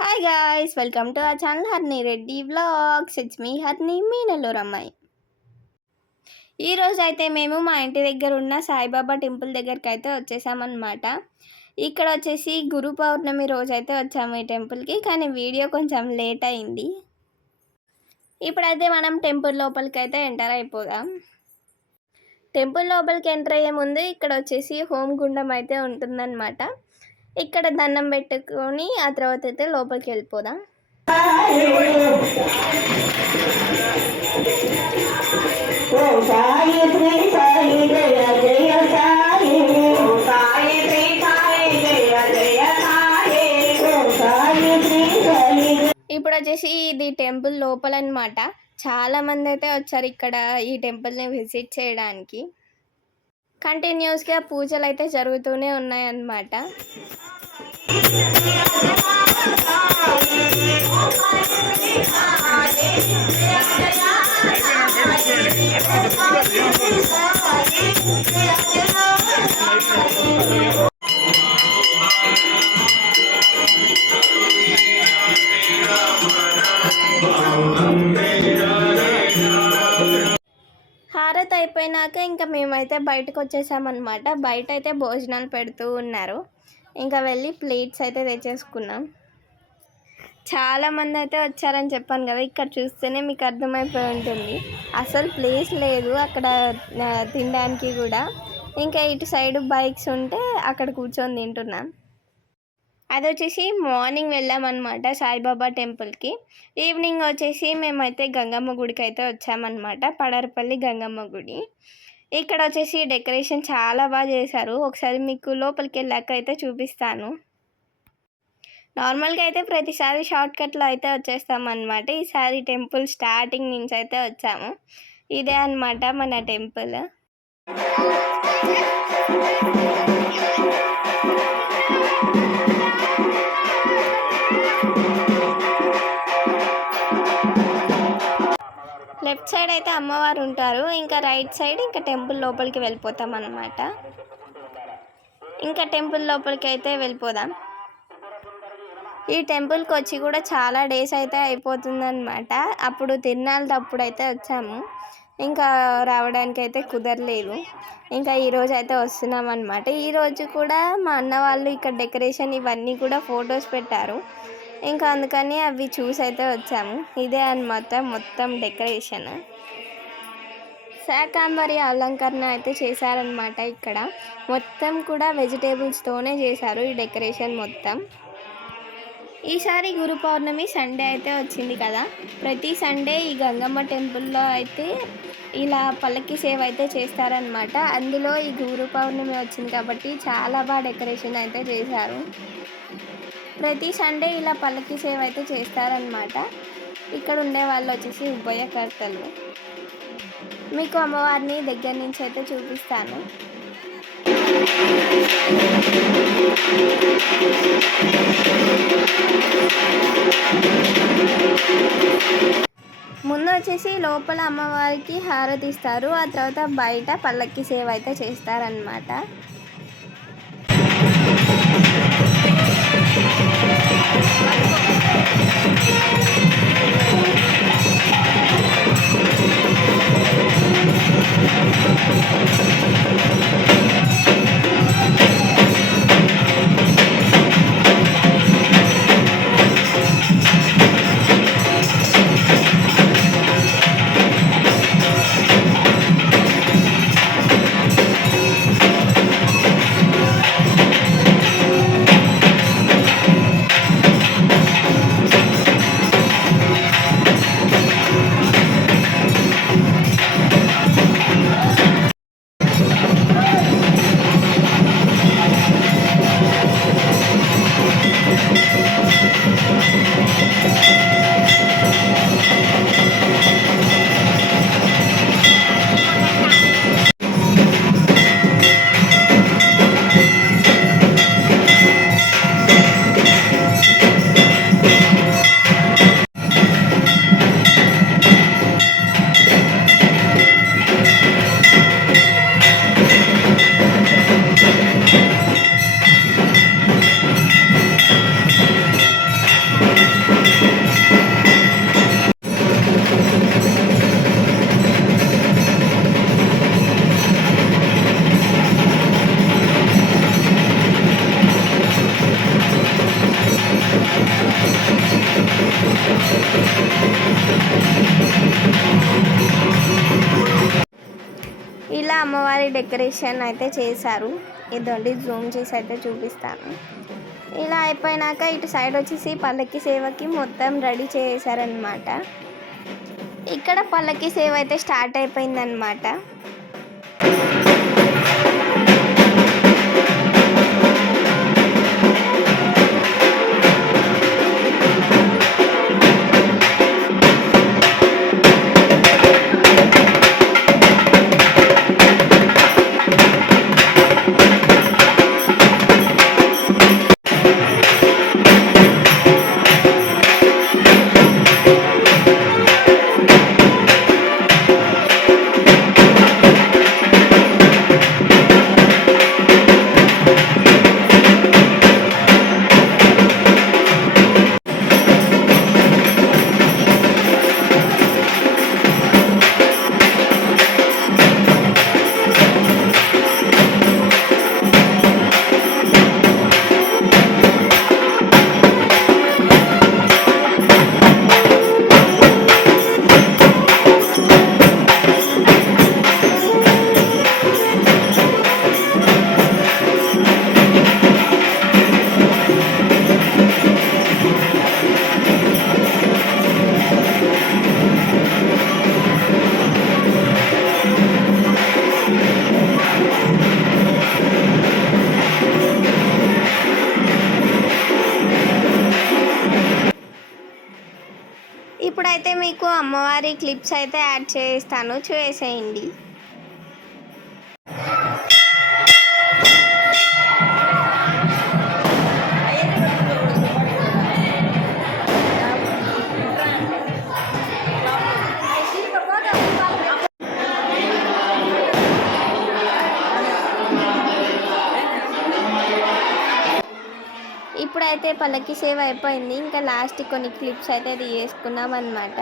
Hi guys, welcome to our channel Harni Reddy vlogs. It's me Harni, మీ నెల్లూరు అమ్మాయి. ఈరోజు అయితే మేము మా ఇంటి దగ్గర ఉన్న సాయిబాబా టెంపుల్ దగ్గరికి అయితే వచ్చేసామన్నమాట. ఇక్కడ వచ్చేసి గురు పౌర్ణమి రోజు అయితే వచ్చాము ఈ టెంపుల్కి, కానీ వీడియో కొంచెం లేట్ అయింది. ఇప్పుడైతే మనం టెంపుల్ లోపలికి అయితే ఎంటర్ అయిపోదాం. టెంపుల్ లోపలికి ఎంటర్ అయ్యే ముందు ఇక్కడ వచ్చేసి హోమ్ గుండం అయితే ఉంటుందన్నమాట. ఇక్కడ దండం పెట్టుకొని ఆ తర్వాత అయితే లోపలికి వెళ్ళిపోదాం. ఇప్పుడు వచ్చేసి ఇది టెంపుల్ లోపల అనమాట. చాలా మంది అయితే వచ్చారు ఇక్కడ ఈ టెంపుల్ని విజిట్ చేయడానికి. కంటిన్యూస్గా పూజలు అయితే జరుగుతూనే ఉన్నాయన్నమాట. హారతి అయిపోయినాక ఇంకా మేమైతే బయటకు వచ్చేసామన్నమాట. బయట అయితే భోజనాలు పెడుతూ ఉన్నారు. ఇంకా వెళ్ళి ప్లేట్స్ అయితే తెచ్చేసుకున్నాం. చాలామంది అయితే వచ్చారని చెప్పాను కదా, ఇక్కడ చూస్తేనే మీకు అర్థమైపోయి ఉంటుంది. అసలు ప్లేస్ లేదు అక్కడ తినడానికి కూడా. ఇంకా ఇటు సైడ్ బైక్స్ ఉంటే అక్కడ కూర్చొని తింటున్నాం. అది వచ్చేసి మార్నింగ్ వెళ్ళామన్నమాట సాయిబాబా టెంపుల్కి. ఈవినింగ్ వచ్చేసి మేమైతే గంగమ్మ గుడికి అయితే వచ్చామన్నమాట. పడారపల్లి గంగమ్మ గుడి. ఇక్కడ వచ్చేసి డెకరేషన్ చాలా బాగా చేశారు. ఒకసారి మీకు లోపలికి వెళ్ళాక అయితే చూపిస్తాను. నార్మల్గా అయితే ప్రతిసారి షార్ట్కట్లో అయితే వచ్చేస్తామన్నమాట. ఈసారి టెంపుల్ స్టార్టింగ్ నుంచి అయితే వచ్చాము. ఇదే అన్నమాట మన టెంపుల్. లెఫ్ట్ సైడ్ అయితే అమ్మవారు ఉంటారు. ఇంకా రైట్ సైడ్ ఇంకా టెంపుల్ లోపలికి వెళ్ళిపోతాం అన్నమాట. ఇంకా టెంపుల్ లోపలికి అయితే వెళ్ళిపోదాం. ఈ టెంపుల్కి వచ్చి కూడా చాలా డేస్ అయితే అయిపోతుందన్నమాట. అప్పుడు తిరునాళ్ళప్పుడు అయితే వచ్చాము, ఇంకా రావడానికి అయితే కుదరలేదు. ఇంకా ఈరోజు అయితే వస్తున్నాం అన్నమాట. ఈరోజు కూడా మా అన్న వాళ్ళు ఇక్కడ డెకరేషన్ ఇవన్నీ కూడా ఫొటోస్ పెట్టారు. ఇంకా అందుకని అవి చూసి అయితే వచ్చాము. ఇదే అన్నమాట మొత్తం డెకరేషన్. శాకాంబరి అలంకరణ అయితే చేశారనమాట. ఇక్కడ మొత్తం కూడా వెజిటేబుల్స్తోనే చేశారు ఈ డెకరేషన్ మొత్తం. ఈసారి గురు పౌర్ణమి సండే అయితే వచ్చింది కదా. ప్రతి సండే ఈ గంగమ్మ టెంపుల్లో అయితే ఇలా పల్లకి సేవ అయితే చేస్తారనమాట. అందులో ఈ గురు పౌర్ణమి వచ్చింది కాబట్టి చాలా బాగా డెకరేషన్ అయితే చేశారు. ప్రతి సండే ఇలా పల్లకి సేవ అయితే చేస్తారనమాట. ఇక్కడ ఉండే వాళ్ళు వచ్చేసి ఉభయకర్తలు. మీకు అమ్మవారిని దగ్గర నుంచి అయితే చూపిస్తాను. ముందు వచ్చేసి లోపల అమ్మవారికి హారతి ఇస్తారు. ఆ తర్వాత బయట పల్లకి సేవ అయితే చేస్తారనమాట. అమ్మవారి డెకరేషన్ అయితే చేశారు. ఇదండి జూమ్ చేసి అయితే చూపిస్తాను. ఇలా అయిపోయినాక ఇటు సైడ్ వచ్చేసి పల్లకి సేవకి మొత్తం రెడీ చేశారనమాట. ఇక్కడ పల్లకి సేవ అయితే స్టార్ట్ అయిపోయిందనమాట. ఇప్పుడైతే మీకు అమ్మవారి క్లిప్స్ అయితే యాడ్ చేస్తాను, చూసేయండి. ఇప్పుడైతే పల్లకి సేవ అయిపోయింది. ఇంకా లాస్ట్ కొన్ని క్లిప్స్ అయితే తీసుకున్నాం అనమాట.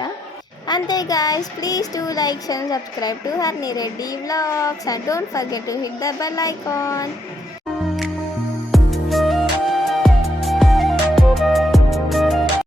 అంతే guys, please do like and subscribe to Harni Reddy Vlogs and don't forget to hit the bell icon.